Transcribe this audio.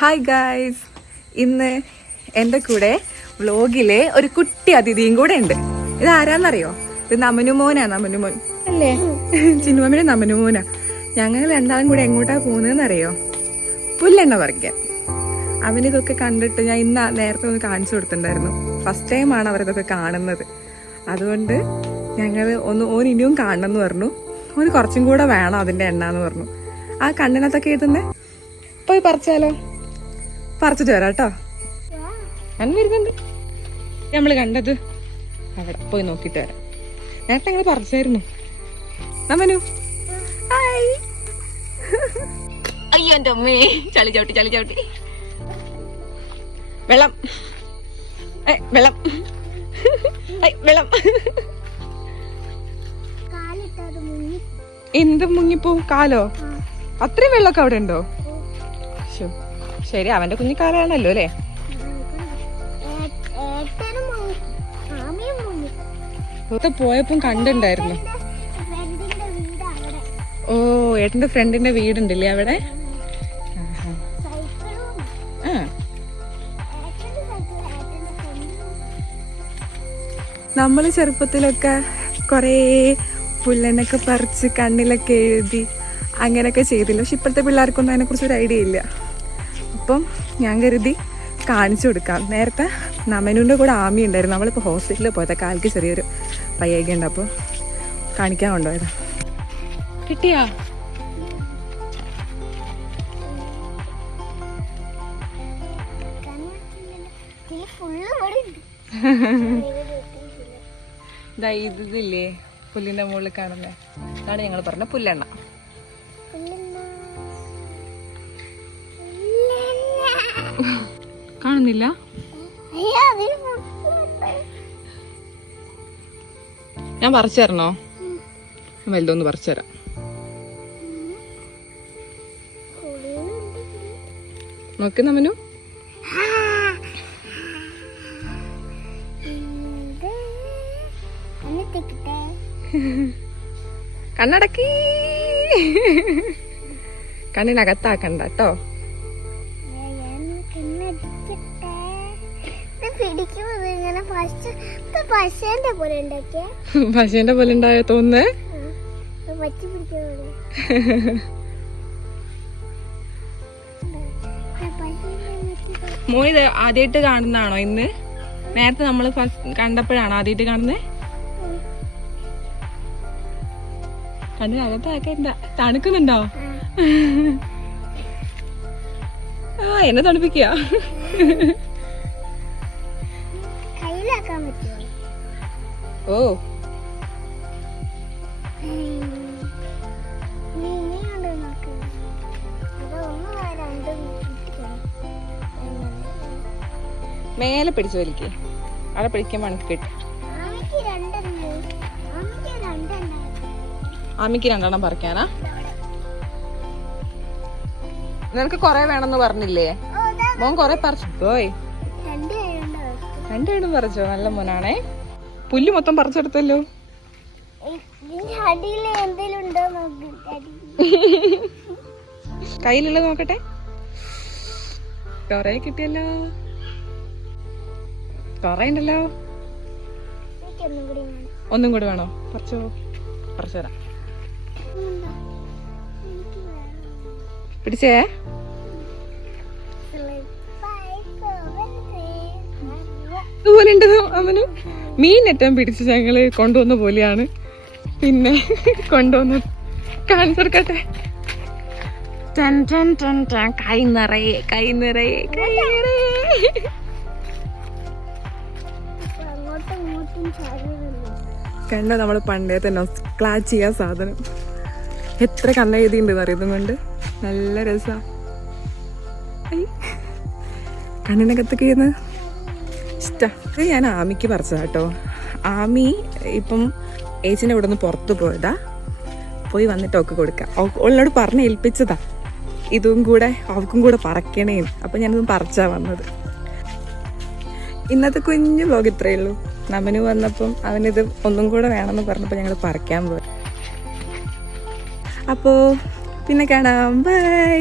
Hi guys, ഇന്ന് എൻ്റെ കൂടെ വ്ലോഗിലെ ഒരു കുട്ടി അതിഥിയും കൂടെ ഉണ്ട്. ഇത് ആരാന്നറിയോ? ഇത് നമനുമോനാ. നമനുമോൻ അല്ലേ? ചിന്നുമമ്മിയുടെ നമനുമോനാ. ഞങ്ങൾ രണ്ടാളും കൂടെ എങ്ങോട്ടാ പോകുന്നതെന്നറിയോ? പുല്ലെണ്ണ പറിക്കാൻ. അവനിതൊക്കെ കണ്ടിട്ട് ഞാൻ ഇന്ന് നേരത്തെ ഒന്ന് കാണിച്ചു കൊടുത്തിട്ടുണ്ടായിരുന്നു. ഫസ്റ്റ് ടൈമാണ് അവരിതൊക്കെ കാണുന്നത്. അതുകൊണ്ട് ഞങ്ങൾ ഓൻ ഇനിയും കാണണമെന്ന് പറഞ്ഞു. ഓന് കുറച്ചും കൂടെ വേണം അതിൻ്റെ എണ്ണ എന്ന് പറഞ്ഞു. ആ കണ്ണിനകത്തൊക്കെ എഴുതുന്നേ പോയി പറിച്ചാലോ? പറിച്ചിട്ട് വരാം കേട്ടോ. ഞാൻ വരുന്നുണ്ട്. നമ്മൾ കണ്ടത് അവിടെ പോയി നോക്കിയിട്ട് വരാം. നേരത്തെ ഞങ്ങൾ പറിച്ചായിരുന്നു. നമ്മനു ഹായ്. അയ്യോ എൻ്റെ അമ്മേ, ചളി ചവിട്ടി വെള്ളം വെള്ളം വെള്ളം. എന്ത് മുങ്ങിപ്പോ? കാലോ? അത്രയും വെള്ളമൊക്കെ അവിടെ ഉണ്ടോ? ശരി, അവന്റെ കുഞ്ഞിക്കാലാണല്ലോ അല്ലേ? പോയപ്പം കണ്ടുണ്ടായിരുന്നു. ഓ, ഏട്ടന്റെ ഫ്രണ്ടിന്റെ വീടുണ്ടല്ലേ അവിടെ? നമ്മള് ചെറുപ്പത്തിലൊക്കെ കൊറേ പുല്ലെണ്ണൊക്കെ പറിച്ച് കണ്ണിലൊക്കെ എഴുതി അങ്ങനെയൊക്കെ ചെയ്തില്ല. പക്ഷെ ഇപ്പോഴത്തെ പിള്ളേർക്കൊന്നും അതിനെക്കുറിച്ച് ഒരു ഐഡിയ ഇല്ല. അപ്പം ഞാൻ കരുതി കാണിച്ചു കൊടുക്കാം. നേരത്തെ നമനുവിൻ്റെ കൂടെ ആമി ഉണ്ടായിരുന്നു. നമ്മളിപ്പോൾ ഹോസ്പിറ്റലിൽ പോയതാ. കാലിക്ക് ചെറിയൊരു പയ്യൊക്കെ ഉണ്ട്. അപ്പോൾ കാണിക്കാൻ കൊണ്ടുപോയതാ. കിട്ടിയാ? ഇതാ ഇതില്ലേ പുല്ലിന്റെ മുകളിൽ കാണുന്നേ, അതാണ് ഞങ്ങൾ പറഞ്ഞ പുല്ലെണ്ണ. കാണുന്നില്ല? ഞാൻ പറിച്ചു തരണോ? വലുതൊന്ന് പറിച്ചു തരാം. നോക്ക് നമ്മനു. കണ്ണടക്കി. കണ്ണിനകത്താക്കണ്ട കേട്ടോ. പശേന്റെ പോലെ ഉണ്ടായോ തോന്നുന്നേ? മോന് ഇത് ആദ്യമായിട്ട് കാണുന്നതാണോ ഇന്ന്? നേരത്തെ നമ്മള് കണ്ടപ്പോഴാണോ ആദ്യമായിട്ട് കാണുന്നേ? കണ്ണിനകത്താക്കണ്ട. തണുക്കുന്നുണ്ടോ? ആ, എന്നെ തണുപ്പിക്കുക. ഓ, മേലെ പിടിച്ചു വലിക്കേ. അവിടെ പിടിക്കുമ്പോ എനിക്ക് കിട്ടും. ആമിക്ക് 2 എണ്ണം പറിക്കാനാ? നിനക്ക് കൊറേ വേണമെന്ന് പറഞ്ഞില്ലേ? മോൻ കൊറേ പറിച്ചു പോയി. 2 എണ്ണം പറിച്ചോ? നല്ല മോനാണേ. പുല്ല് മൊത്തം പറിച്ചെടുത്തല്ലോ. കയ്യിലുള്ളത് നോക്കട്ടെ. കൊറേ കിട്ടിയല്ലോ. കൊറേ ഉണ്ടല്ലോ. ഒന്നും കൂടി വേണോ? പറിച്ചോ, പറിച്ചു തരാം. പിടിച്ചേ. ഇതുപോലെ ഉണ്ടോ അവന്? മീനേറ്റം പിടിച്ച് ഞങ്ങള് കൊണ്ടുവന്ന പോലെയാണ്. പിന്നെ കൊണ്ടുവന്ന് കാണിച്ചു കൊടുക്കട്ടെ. കൈ നിറയെ കൈ നിറയെ കൈ നിറയെ. കണ്ട നമ്മള് പണ്ടത്തെ ക്ലാച്ച് ചെയ്യാൻ സാധനം. എത്ര കണ്ണെഴുതിയുണ്ടെന്ന് അറിയുന്നത് കൊണ്ട് നല്ല രസാ. കണ്ണിനകത്തൊക്കെ ഇരുന്ന് ഇഷ്ടാ. ഇത് ഞാൻ ആമിക്ക് പറിച്ചതാ കേട്ടോ. ആമി ഇപ്പം ഏച്ചിൻ്റെ ഇവിടെ നിന്ന് പുറത്ത് പോയതാ. പോയി വന്നിട്ട് അവൾക്ക് കൊടുക്കാം. അവളോട് പറഞ്ഞ് ഏൽപ്പിച്ചതാ ഇതും കൂടെ അവൾക്കും കൂടെ പറക്കണേന്ന്. അപ്പം ഞാനിതും പറിച്ചാ വന്നത്. ഇന്നത്തെ കുഞ്ഞു വ്ലോഗ് ഇത്രയേ ഉള്ളൂ. നമനു വന്നപ്പം അവനിത് ഒന്നും കൂടെ വേണമെന്ന് പറഞ്ഞപ്പോൾ ഞങ്ങൾ പറിക്കാൻ പോയി. അപ്പോൾ പിന്നെ കാണാം. ബൈ.